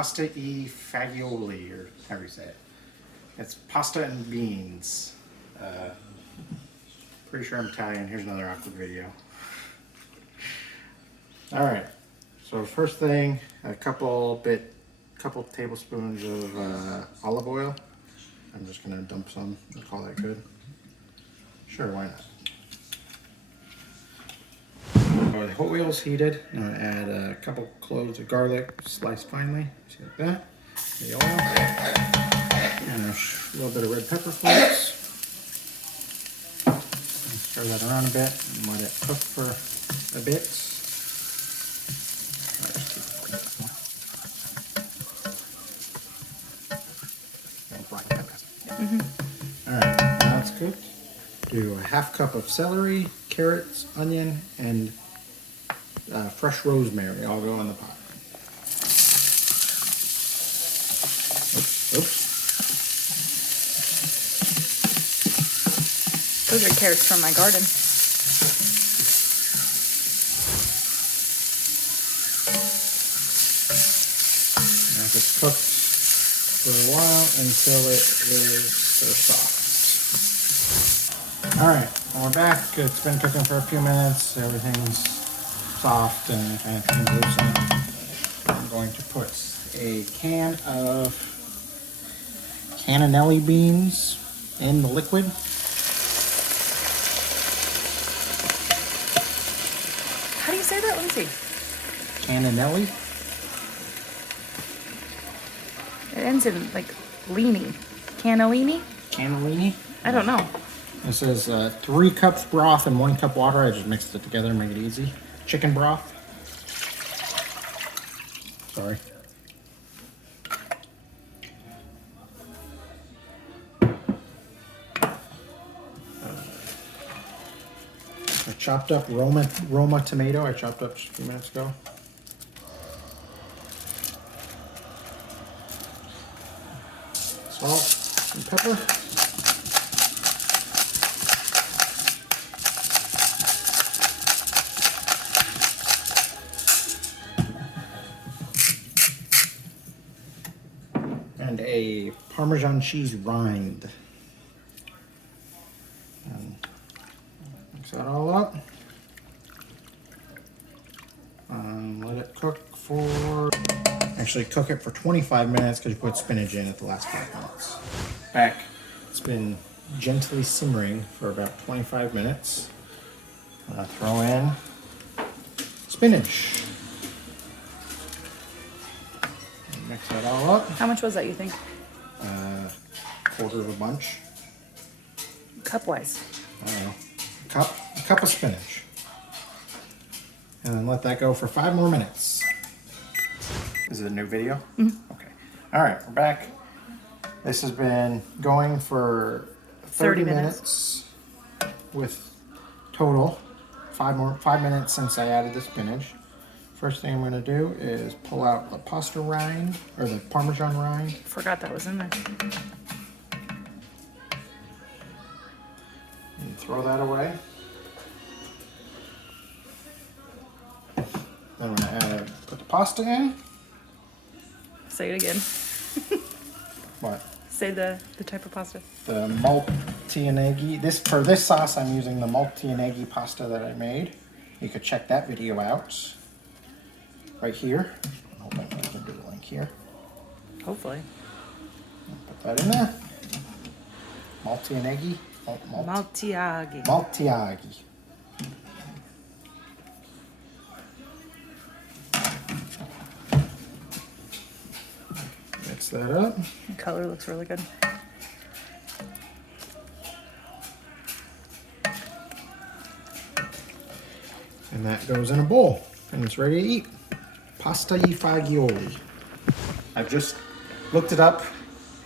pasta e fagioli, or however you say it. It's pasta and beans. Pretty sure I'm Italian. Here's another awkward video. All right. So first thing, a couple tablespoons of olive oil. I'm just gonna dump some and call that good. Sure, why not? The oil's heated. I'm gonna add a couple cloves of garlic, sliced finely, just like that. The oil, and a little bit of red pepper flakes. Stir that around a bit and let it cook for a bit. All right, now it's cooked. Do a half cup of celery, carrots, onion, and fresh rosemary. All go in the pot. Oops. Those are carrots from my garden. Now it's cooked for a while until it is soft. All right, well, we're back. It's been cooking for a few minutes. Everything's soft and kind of translucent. I'm going to put a can of cannellini beans in the liquid. How do you say that? Let me see. Cannellini. It ends in like leany. Cannellini? Cannellini. I don't know. This says 3 cups broth and 1 cup water. I just mixed it together and make it easy. Chicken broth. Sorry. A chopped up Roma tomato. I chopped up just a few minutes ago. Salt and pepper. And a Parmesan cheese rind. And mix that all up. Let it cook for, actually cook it for 25 minutes because you put spinach in at the last 5 minutes. Back. It's been gently simmering for about 25 minutes. Throw in spinach. Mix that all up. How much was that, you think? Quarter of a bunch. Cup-wise. I don't know. A cup of spinach. And then let that go for 5 more minutes. Is it a new video? Mm-hmm. Okay. All right, we're back. This has been going for 30 minutes with total 5 minutes since I added the spinach. First thing I'm going to do is pull out the pasta rind, or the Parmesan rind. Forgot that was in there. And throw that away. Then I'm going to put the pasta in. Say it again. What? Say the type of pasta. The multianeggi. For this sauce, I'm using the multianeggi pasta that I made. You could check that video out. Right here. I hope I can do the link here. Hopefully. Put that in there. Multianeggi. Maltiagi. Maltiagi. Mix that up. The color looks really good. And that goes in a bowl. And it's ready to eat. Pasta e fagioli. I've just looked it up.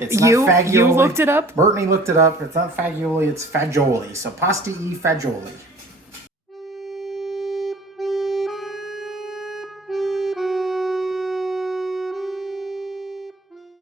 It's not fagioli. You looked it up? Brittany looked it up. It's not fagioli, it's fagioli. So pasta e fagioli.